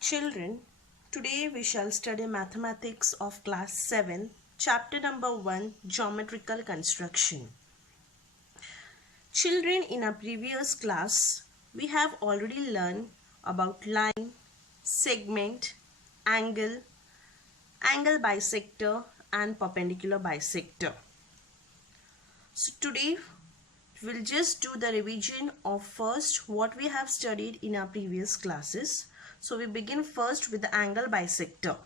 Children, today we shall study mathematics of class 7, chapter number 1, geometrical construction. Children, in our previous class, we have already learned about line, segment, angle, angle bisector and perpendicular bisector. So today we'll just do the revision of first what we have studied in our previous classes. So we begin first with the angle bisector.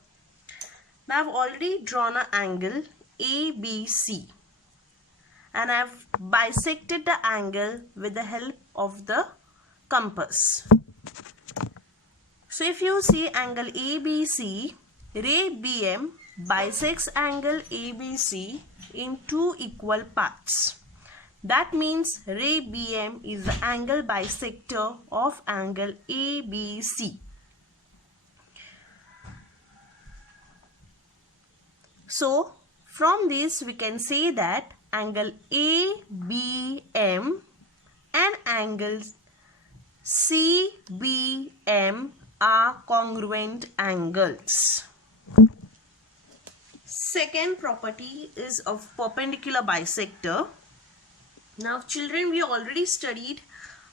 Now I've already drawn an angle ABC and I've bisected the angle with the help of the compass. So if you see angle ABC, ray BM bisects angle ABC in two equal parts. That means ray BM is the angle bisector of angle ABC. So from this we can say that angle ABM and angle CBM are congruent angles. Second property is of perpendicular bisector. Now children, we already studied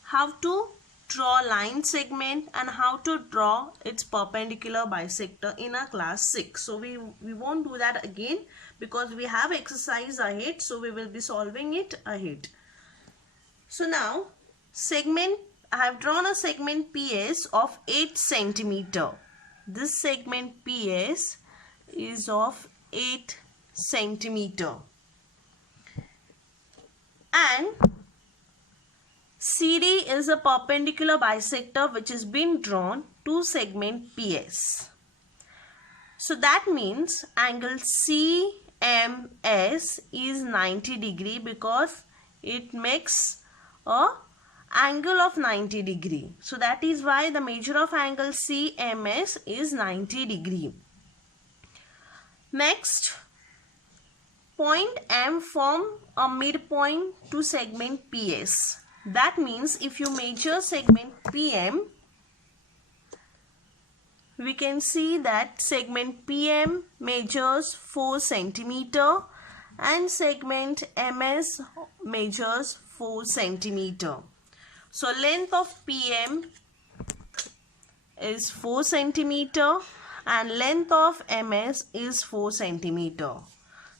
how to draw line segment and how to draw its perpendicular bisector in our class 6. So we won't do that again because we have exercise ahead, so we will be solving it ahead. So now segment, I have drawn a segment PS of 8 centimeter. This segment PS is of 8 centimeter. And CD is a perpendicular bisector which has been drawn to segment PS. So that means angle CMS is 90 degree because it makes a angle of 90 degree. So that is why the measure of angle CMS is 90 degree. Next, point M form a midpoint to segment PS. That means if you measure segment PM, we can see that segment PM measures 4 centimeter and segment MS measures 4 centimeter. So length of PM is 4 centimeter and length of MS is 4 centimeter.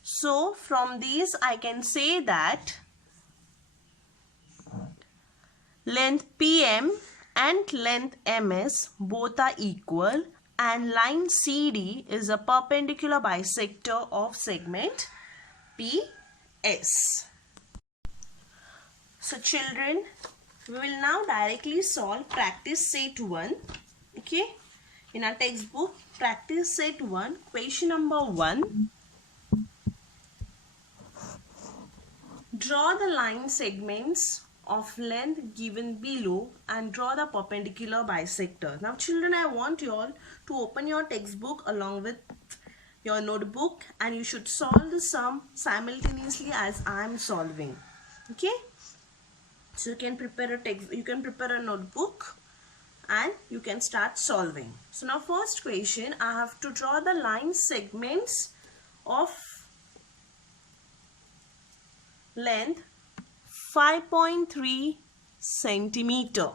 So from these I can say that length PM and length MS both are equal and line CD is a perpendicular bisector of segment PS. So children, we will now directly solve practice set 1. Okay, in our textbook practice set 1, question number 1. Draw the line segments of length given below and draw the perpendicular bisector. Now children, I want you all to open your textbook along with your notebook and you should solve the sum simultaneously as I am solving. Okay? So you can prepare a notebook and you can start solving. So now first question, I have to draw the line segments of length 5.3 centimeter.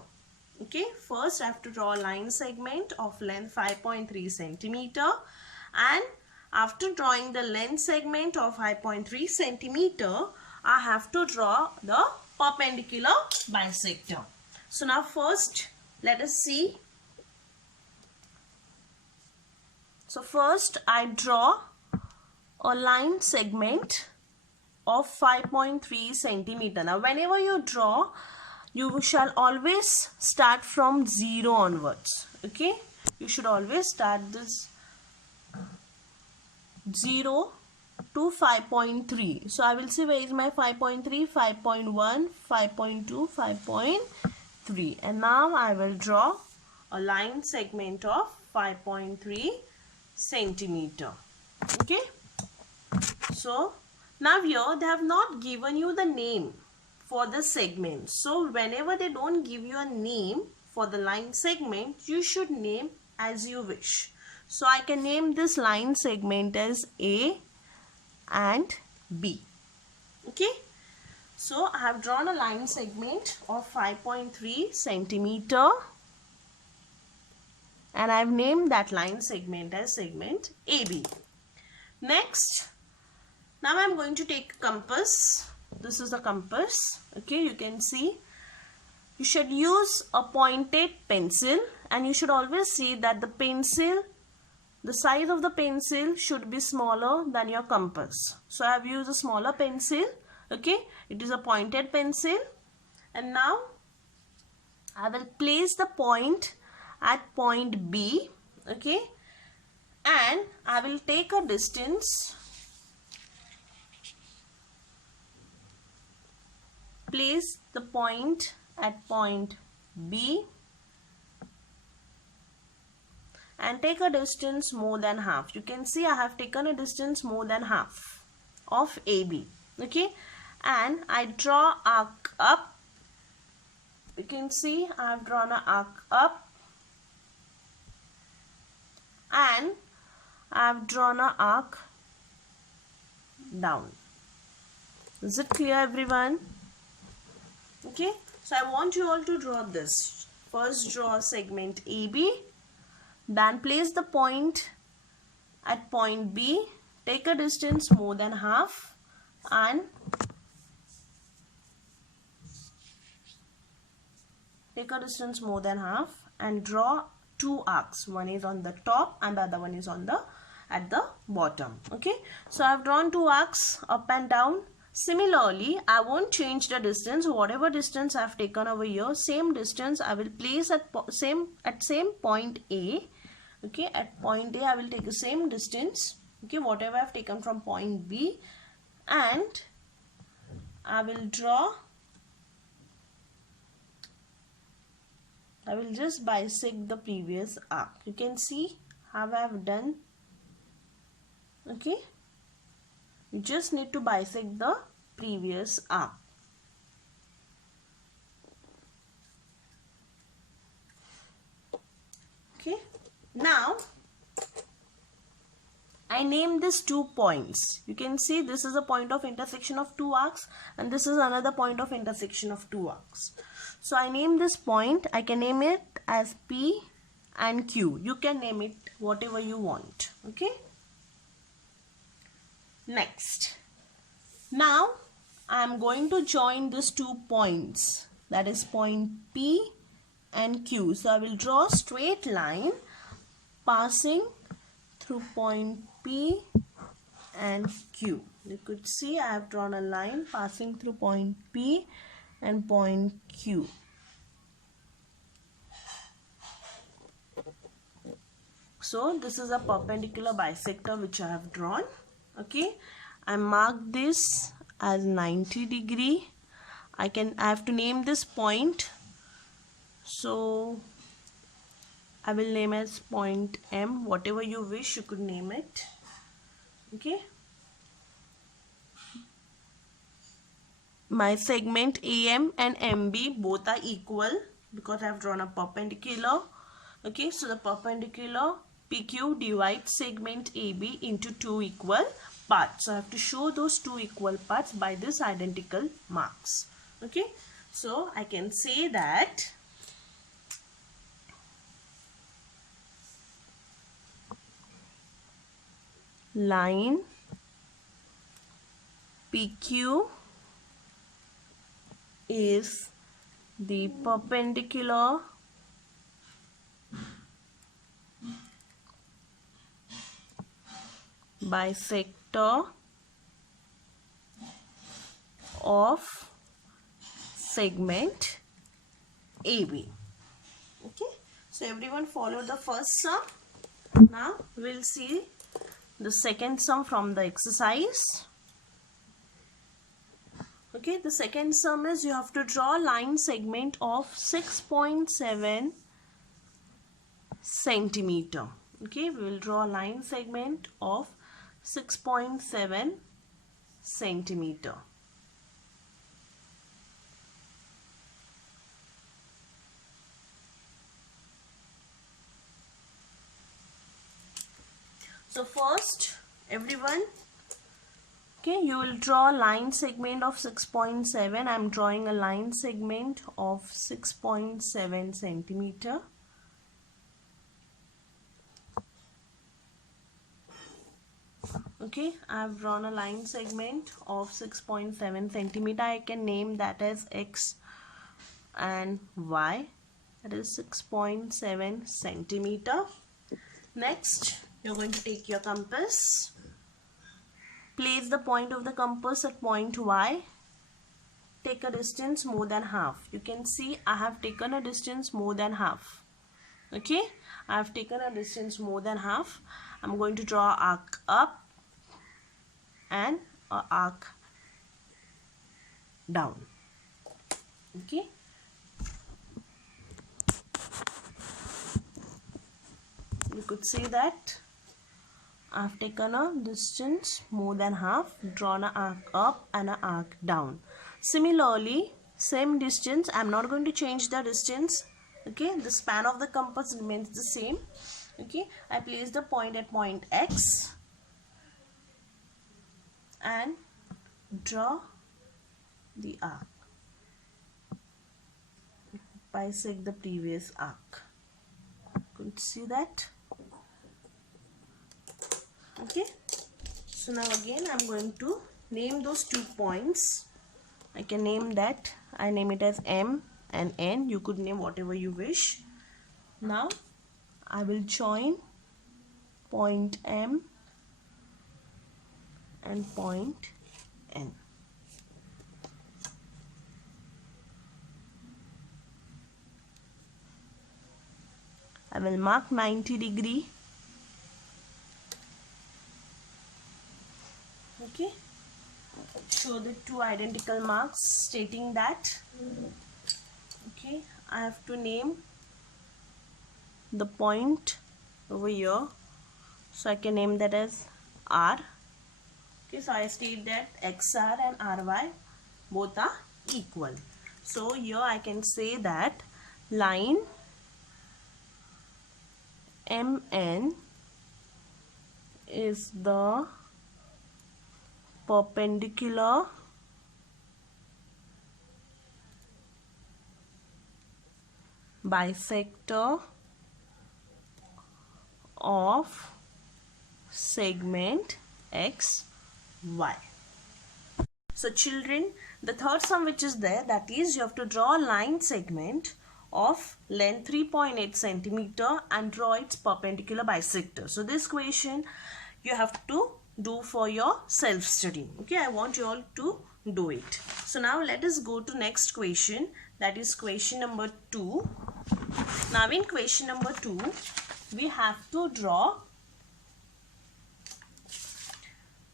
Okay, first I have to draw a line segment of length 5.3 centimeter, and after drawing the length segment of 5.3 centimeter, I have to draw the perpendicular bisector. So now first let us see. So first I draw a line segment of 5.3 centimeter. Now whenever you draw, you shall always start from 0 onwards. Okay, you should always start this 0 to 5.3. So I will see where is my 5.3, 5.1, 5.2, 5.3, and now I will draw a line segment of 5.3 centimeter. Okay, so now here they have not given you the name for the segment. So whenever they don't give you a name for the line segment, you should name as you wish. So I can name this line segment as A and B. Okay. So I have drawn a line segment of 5.3 centimeter and I have named that line segment as segment AB. Next, now I am going to take a compass. This is a compass. Okay, you can see. You should use a pointed pencil and you should always see that the size of the pencil should be smaller than your compass. So I have used a smaller pencil. Okay, it is a pointed pencil, and now I will place the point at point B. Okay, and I will take a distance, place the point at point B and take a distance more than half. You can see I have taken a distance more than half of AB. Okay, and I draw arc up. You can see I have drawn an arc up and I have drawn an arc down. Is it clear, everyone? Okay, so I want you all to draw this. First draw segment AB, then place the point at point B, take a distance more than half and draw two arcs. One is on the top and the other one is on at the bottom. Okay, so I have drawn two arcs up and down. Similarly, I won't change the distance. Whatever distance I have taken over here, same distance I will place at same point A. Okay, at point A I will take the same distance. Okay, whatever I have taken from point B, and I will just bisect the previous arc. You can see how I have done. Okay, you just need to bisect the previous arc. Okay, now I name these 2 points. You can see this is a point of intersection of 2 arcs and this is another point of intersection of 2 arcs. So I name this point. I can name it as P and Q. You can name it whatever you want. Okay. Next, now I am going to join these 2 points, that is point P and Q. So I will draw a straight line passing through point P and Q. You could see I have drawn a line passing through point P and point Q. So this is a perpendicular bisector which I have drawn. Okay, I mark this as 90 degree. I have to name this point. So I will name as point M. Whatever you wish, you could name it. Okay. My segment AM and MB both are equal because I have drawn a perpendicular. Okay, so the perpendicular PQ divides segment AB into 2 equal parts. So I have to show those 2 equal parts by this identical marks. Okay, so I can say that line PQ is the perpendicular bisector of segment AB. Okay, so everyone follow the first sum. Now we'll see the second sum from the exercise. Okay, the second sum is you have to draw a line segment of 6.7 centimeter. Okay, we will draw a line segment of 6.7 centimeter. So first, everyone, okay, you will draw line segment of 6.7. I'm drawing a line segment of 6.7 centimeter. Okay, I've drawn a line segment of 6.7 centimeter. I can name that as X and Y. That is 6.7 centimeter. Next, you're going to take your compass. Place the point of the compass at point Y. Take a distance more than half. You can see I have taken a distance more than half. Okay, I have taken a distance more than half. I'm going to draw arc up and an arc down. Okay, you could say that I've taken a distance more than half, drawn an arc up and an arc down. Similarly, same distance, I'm not going to change the distance. Okay, the span of the compass remains the same. Okay, I place the point at point X and draw the arc. Bisect the previous arc. Could see that? Okay, so now again I'm going to name those 2 points. I can name that, I name it as M and N. You could name whatever you wish. Now I will join point M and point N. I will mark 90 degree. Okay, show the 2 identical marks stating that. Okay, I have to name the point over here, so I can name that as R. Okay, so I state that XR and RY both are equal. So here I can say that line MN is the perpendicular bisector of segment XY. So children, the third sum which is there, that is you have to draw a line segment of length 3.8 centimeter and draw its perpendicular bisector. So this question you have to do for your self-study. Okay, I want you all to do it. So now let us go to next question, that is question number 2. Now in question number 2, we have to draw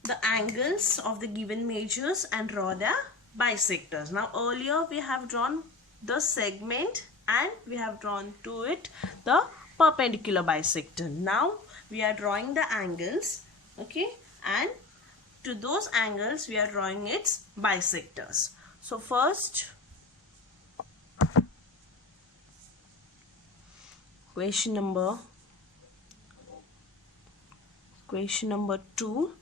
the angles of the given measures and draw their bisectors. Now earlier we have drawn the segment and we have drawn to it the perpendicular bisector. Now we are drawing the angles, okay, and to those angles we are drawing its bisectors. So first, question number 2,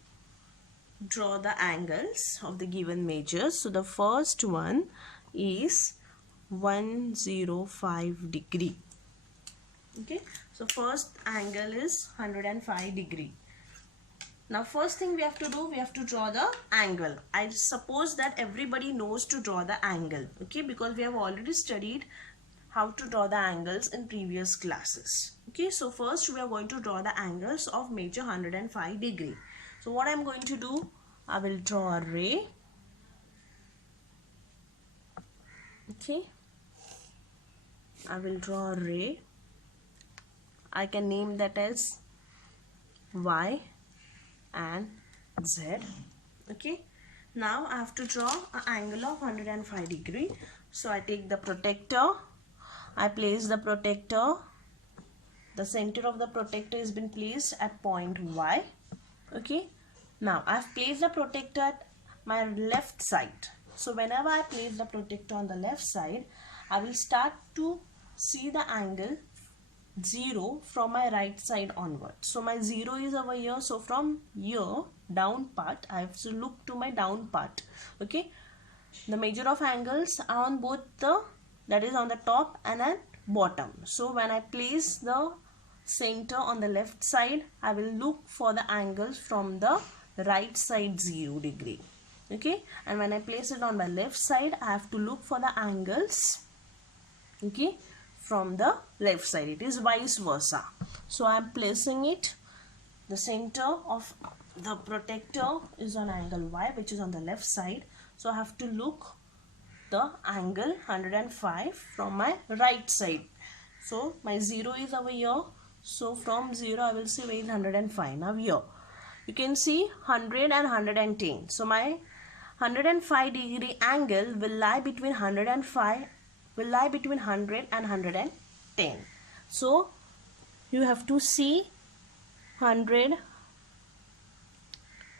draw the angles of the given measures. So the first one is 105 degree. Okay, so first angle is 105 degree. Now first thing we have to do, we have to draw the angle. I suppose that everybody knows to draw the angle, okay, because we have already studied how to draw the angles in previous classes. Okay, so first we are going to draw the angles of measure 105 degree. So what I am going to do, I will draw a ray. Okay, I will draw a ray. I can name that as Y and Z. Okay, now I have to draw an angle of 105 degree. So I take the protractor, I place the protractor, the center of the protractor has been placed at point Y. Okay, now I have placed the protractor at my left side. So whenever I place the protractor on the left side, I will start to see the angle 0 from my right side onward. So my 0 is over here. So from here down part, I have to look to my down part. Okay. The measure of angles are on both the, that is on the top and at bottom. So when I place the center on the left side, I will look for the angles from the right side 0 degree. Okay. And when I place it on my left side, I have to look for the angles, okay, from the left side. It is vice versa. So I am placing it, the center of the protector is on angle Y, which is on the left side. So I have to look the angle 105 from my right side. So my 0 is over here. So from 0 I will see where is 105. Now here you can see 100 and 110. So my 105 degree angle will lie between 100 and 110. So you have to see 100,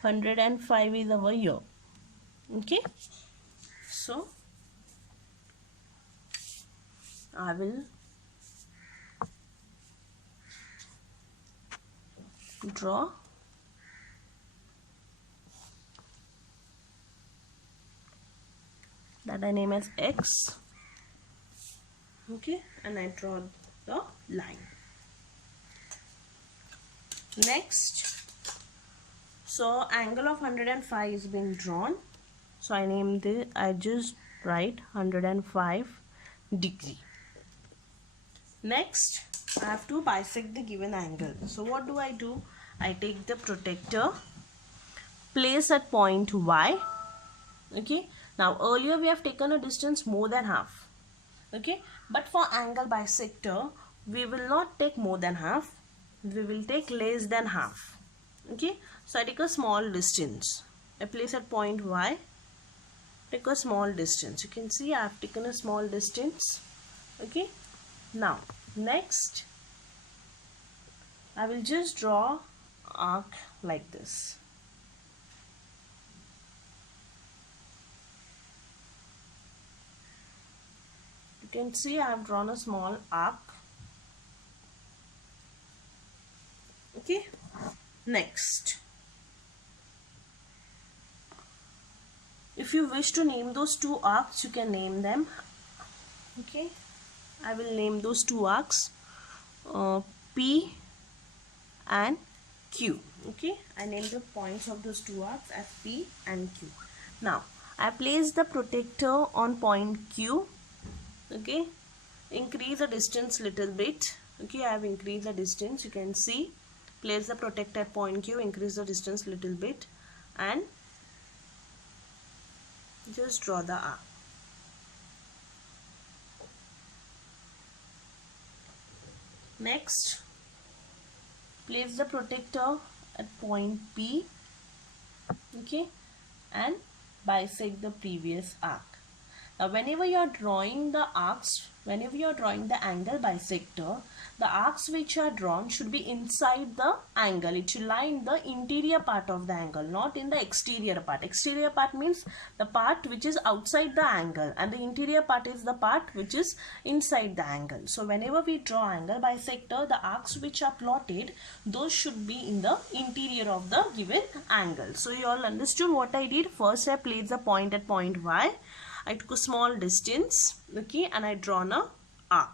105 is over here. Okay. So I will draw that I name as X. Okay, and I draw the line. Next, so angle of 105 is being drawn. So I name this, I just write 105 degree. Next, I have to bisect the given angle. So what do? I take the protector, place at point Y. Okay. Now earlier we have taken a distance more than half. Okay. But for angle bisector, we will not take more than half. We will take less than half. Okay. So I take a small distance. I place at point Y. Take a small distance. You can see I have taken a small distance. Okay. Now next, I will just draw arc like this. You can see I have drawn a small arc. Okay. Next, if you wish to name those two arcs, you can name them. Okay. I will name those two arcs P and Q. Okay. I name the points of those two arcs as P and Q. Now I place the protector on point Q. Okay. Increase the distance little bit. Okay. I have increased the distance. You can see. Place the protector at point Q. Increase the distance little bit and just draw the arc. Next, place the protector at point P, okay, and bisect the previous arc. Now whenever you are drawing the arcs, whenever you are drawing the angle bisector, the arcs which are drawn should be inside the angle. It should lie in the interior part of the angle, not in the exterior part. Exterior part means the part which is outside the angle, and the interior part is the part which is inside the angle. So whenever we draw angle bisector, the arcs which are plotted, those should be in the interior of the given angle. So you all understood what I did. First I placed the point at point Y. I took a small distance, okay, and I drawn a arc.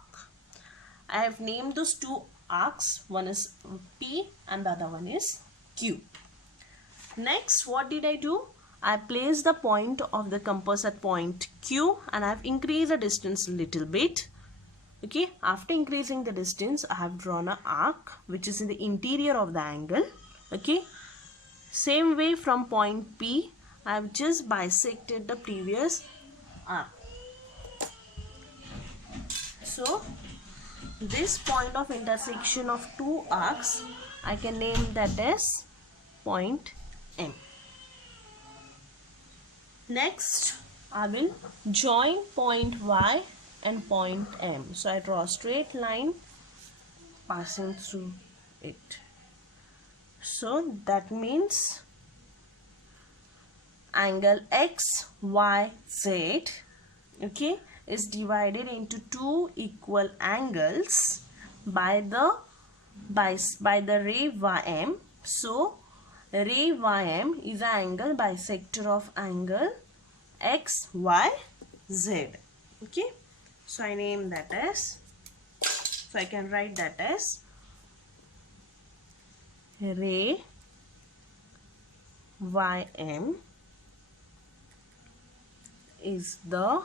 I have named those two arcs. One is P and the other one is Q. Next, what did I do? I placed the point of the compass at point Q and I have increased the distance a little bit. Okay, after increasing the distance, I have drawn an arc which is in the interior of the angle. Okay, same way from point P, I have just bisected the previous arc. So this point of intersection of two arcs, I can name that as point M. Next, I will join point Y and point M. So I draw a straight line passing through it. So that means angle X, Y, Z, okay, is divided into two equal angles by the ray YM. So ray YM is an angle bisector of angle XYZ. Okay, so I name that as, so I can write that as ray YM is the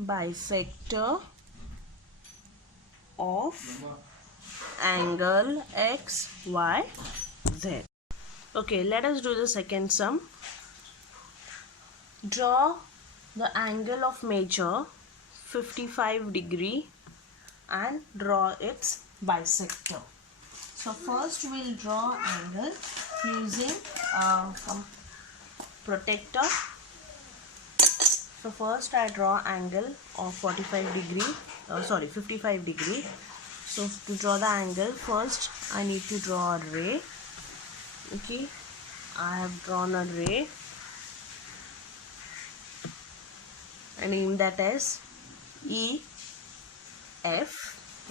bisector of angle XYZ. Okay, let us do the second sum. Draw the angle of measure 55 degree and draw its bisector. So first we'll draw angle using some protector. So first I draw angle of 55 degree. So to draw the angle, first I need to draw a ray. Okay, I have drawn a ray. I name that as EF.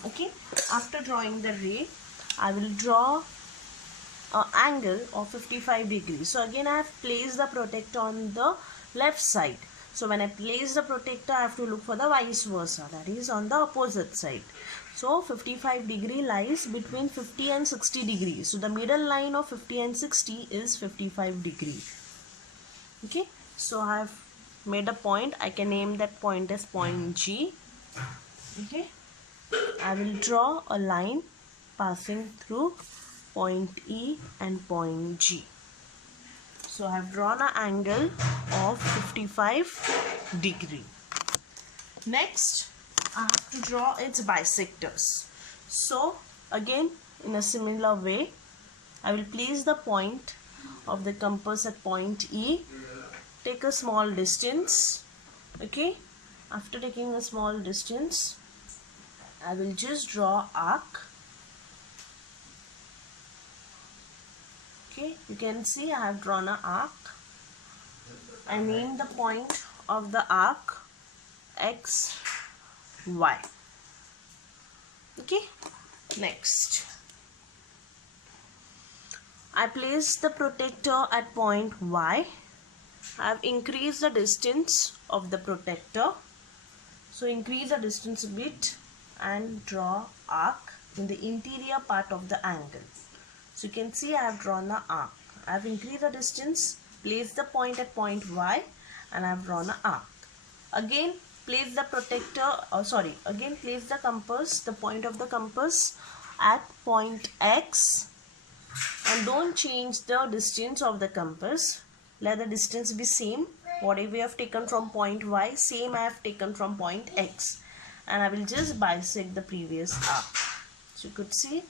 Okay, after drawing the ray, I will draw an angle of 55 degrees. So again I have placed the protector on the left side. So when I place the protector, I have to look for the vice versa, that is on the opposite side. So 55 degree lies between 50 and 60 degrees. So the middle line of 50 and 60 is 55 degree. Okay, so I have made a point. I can name that point as point G. Okay, I will draw a line passing through point E and point G. So I have drawn an angle of 55 degree. Next, I have to draw its bisectors. So again, in a similar way, I will place the point of the compass at point E. Take a small distance. Okay, after taking a small distance, I will just draw arc. Okay, you can see I have drawn an arc. I name the point of the arc X, Y. Okay, next I place the protector at point Y. I have increased the distance of the protector. So increase the distance a bit and draw arc in the interior part of the angle. So you can see I have drawn the arc. I have increased the distance, placed the point at point Y, and I have drawn an arc. Again place the place the compass, the point of the compass at point X, and don't change the distance of the compass. Let the distance be same. Whatever we have taken from point Y, same I have taken from point X, and I will just bisect the previous arc. So you could see.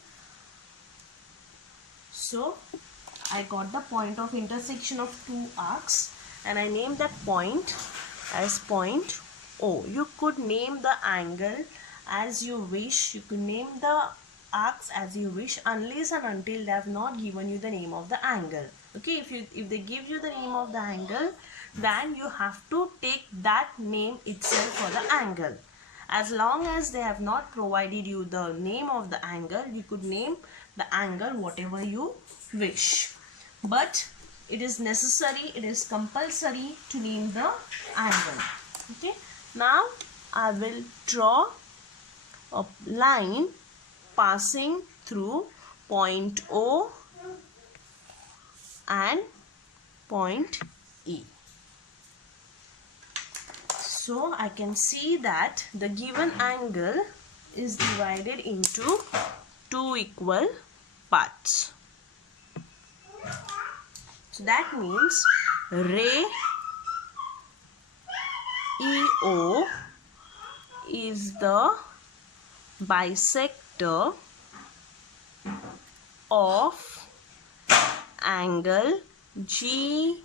So I got the point of intersection of two arcs, and I named that point as point O. You could name the angle as you wish. You could name the arcs as you wish, unless and until they have not given you the name of the angle. Okay, if they give you the name of the angle, then you have to take that name itself for the angle. As long as they have not provided you the name of the angle, you could name the angle whatever you wish. But it is necessary, it is compulsory to name the angle. Okay, now I will draw a line passing through point O and point E. So I can see that the given angle is divided into two equal parts. So that means ray EO is the bisector of angle GEF.